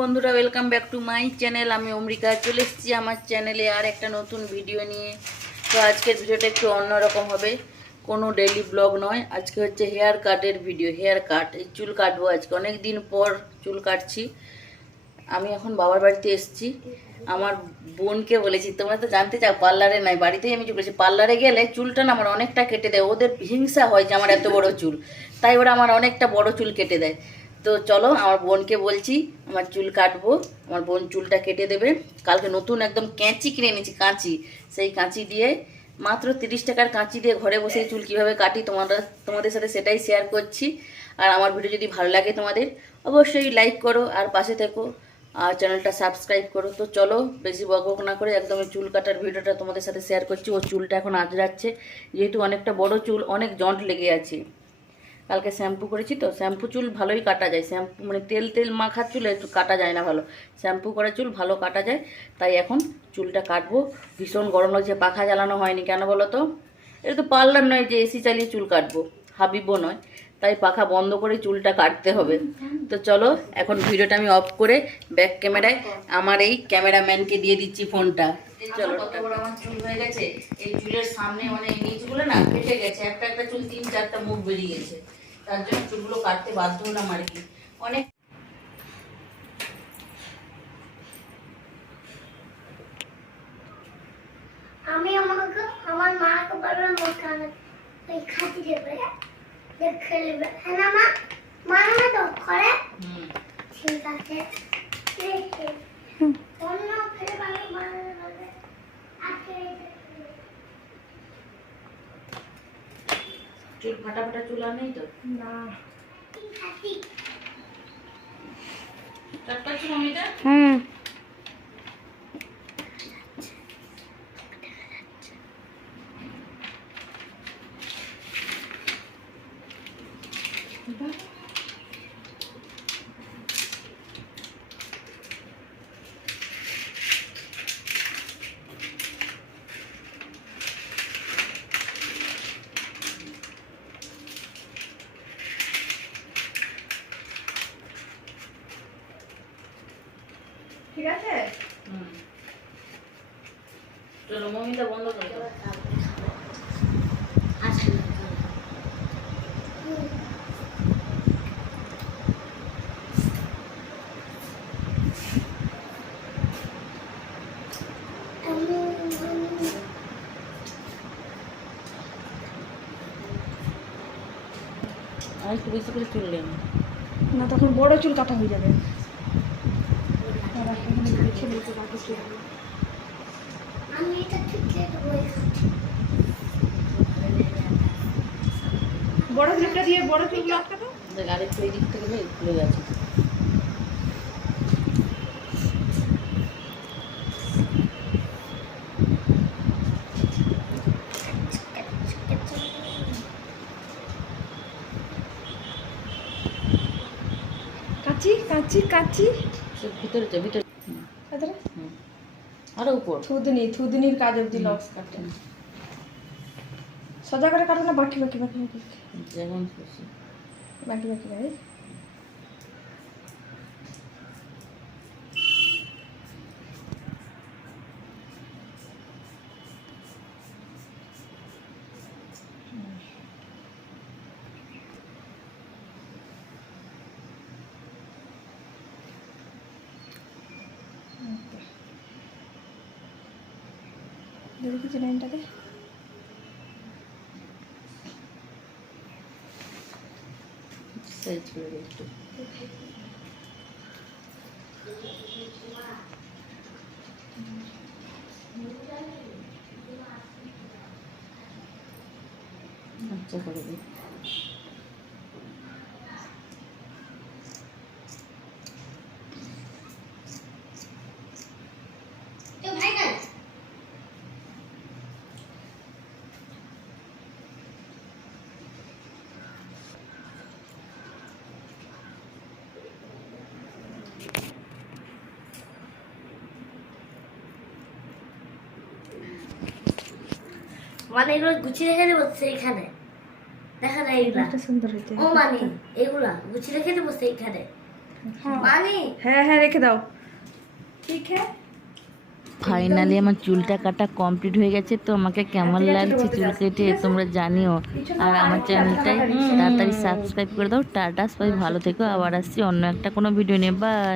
বন্ধুরা welcome back to my channel আমি অমরিকা চলে এসেছি আমার চ্যানেলে আর একটা নতুন ভিডিও নিয়ে। তো আজকের ভিডিওটা একটু অন্যরকম হবে। কোনো ডেলি ব্লগ নয়, আজকে হচ্ছে হেয়ার কাটের ভিডিও হেয়ার কাট এই চুল কাটবো আজকে। অনেক দিন পর চুল কাটছি। আমি এখন বাবার বাড়িতে এসেছি। আমার বোনকে বলেছি, তোমরা তো জানতে চাও পার্লারে নাই, বাড়িতেই আমি বলেছি পার্লারে গেলে চুলটা না আমার অনেকটা কেটে দেয়। ওদের হিংসা হয় যে আমার এত বড় চুল। তাই ওরা আমার অনেকটা বড় চুল কেটে দেয়। তো চলো, আমার বোনকে বলছি, আমার চুল কাটবো, আমার বোন চুলটা কেটে দেবে। কালকে নতুন একদম ক্যাঁচি কিনে এনেছি, কাঁচি। সেই কাঁচি দিয়ে মাত্র তিরিশ টাকার কাঁচি দিয়ে ঘরে বসে চুল কীভাবে কাটি, তোমরা, তোমাদের সাথে সেটাই শেয়ার করছি। আর আমার ভিডিও যদি ভালো লাগে তোমাদের, অবশ্যই লাইক করো আর পাশে থেকো আর চ্যানেলটা সাবস্ক্রাইব করো। তো চলো, বেশি বকবক না করে একদম চুল কাটার ভিডিওটা তোমাদের সাথে শেয়ার করছি। ও চুলটা এখন আজরাচ্ছে যেহেতু অনেকটা বড় চুল, অনেক জন্ট লেগে আছে। কালকে শ্যাম্পু করেছি তো, শ্যাম্পু চুল ভালোই কাটা যায়। শ্যাম্পু মানে তেল তেল মাখা চুল একটু কাটা যায় না ভালো। শ্যাম্পু করা চুল ভালো কাটা যায়, তাই এখন চুলটা কাটবো। ভীষণ গরম লাগছে, পাখা জ্বালানো হয়নি কেন বলো তো? এটা তো পারলাম নয় যে এসি চালিয়ে চুল কাটবো, হাবিবও নয়। তাই পাখা বন্ধ করে চুলটা কাটতে হবে। তো চলো, এখন ভিডিওটা আমি অফ করে ব্যাক ক্যামেরায় আমার এই ক্যামেরাম্যানকে দিয়ে দিচ্ছি ফোনটা। চলো আমার চুল হয়ে গেছে। এই চুলের সামনে মানে নিচগুলো না, ফেটে গেছে। একটা একটা চুল তিন, চারটা মুখ বেরিয়ে গেছে। তার জন্য চুলগুলো কাটতে বাধ্য হলাম আর কি। অনেক আমি আমাকে আমার মাকে বললাম ওখানে ওই খাতি দেবে দেখে নেবে হ্যাঁ না মা? মা না তো করে? ঠিক আছে। অন্য ফেলে ভালো বানাতে আজকে চুল ফাটা ফাটা চুল আর নেই তো? না। হুম। ঠিক আছে? হুম। চলো বন্ধ করে দাও। আর একটু বেশি করে চুল না তখন বড় চুল কাটা হয়ে যাবে। দিতে বাকি চুল। আমি এটা বড় ক্লিপটা দিয়ে বড় চুলগুলো আটকাতো দেখ আরেকটু এই দিক থেকে গেলে খুলে গেছে কাচি কাচি কাচি ভিতরে তো ভিতরে। আরও উপর। থুদনি থুদনির কাজ অবধি লক্স কাটে সোজা করে কাটো না বাকি বাকি বাকি বাকি যেমন খুশি। বাকি বাকি বাকি দেখি লাইনটাতে সাইজ করে দে মানে এগুলো গুছিয়ে রেখে দেবো সেইখানে। দেখা যায় এগুলা সুন্দর হইতে ও মানে এগুলা গুছিয়ে রেখে দেবো সেইখানে। হ্যাঁ হ্যাঁ রেখে দাও। ঠিক হ্যাঁ ফাইনালি আমার চুলটা কাটা কমপ্লিট হয়ে গেছে তো আমাকে কেমন লাগছে চুল কেটে তোমরা জানিও। আর আমার চ্যানেলটাই তাড়াতাড়ি সাবস্ক্রাইব করে দাও। টাটা সবাই ভালো থেকো। আবার আসছি অন্য একটা কোনো ভিডিও নিয়ে। বাই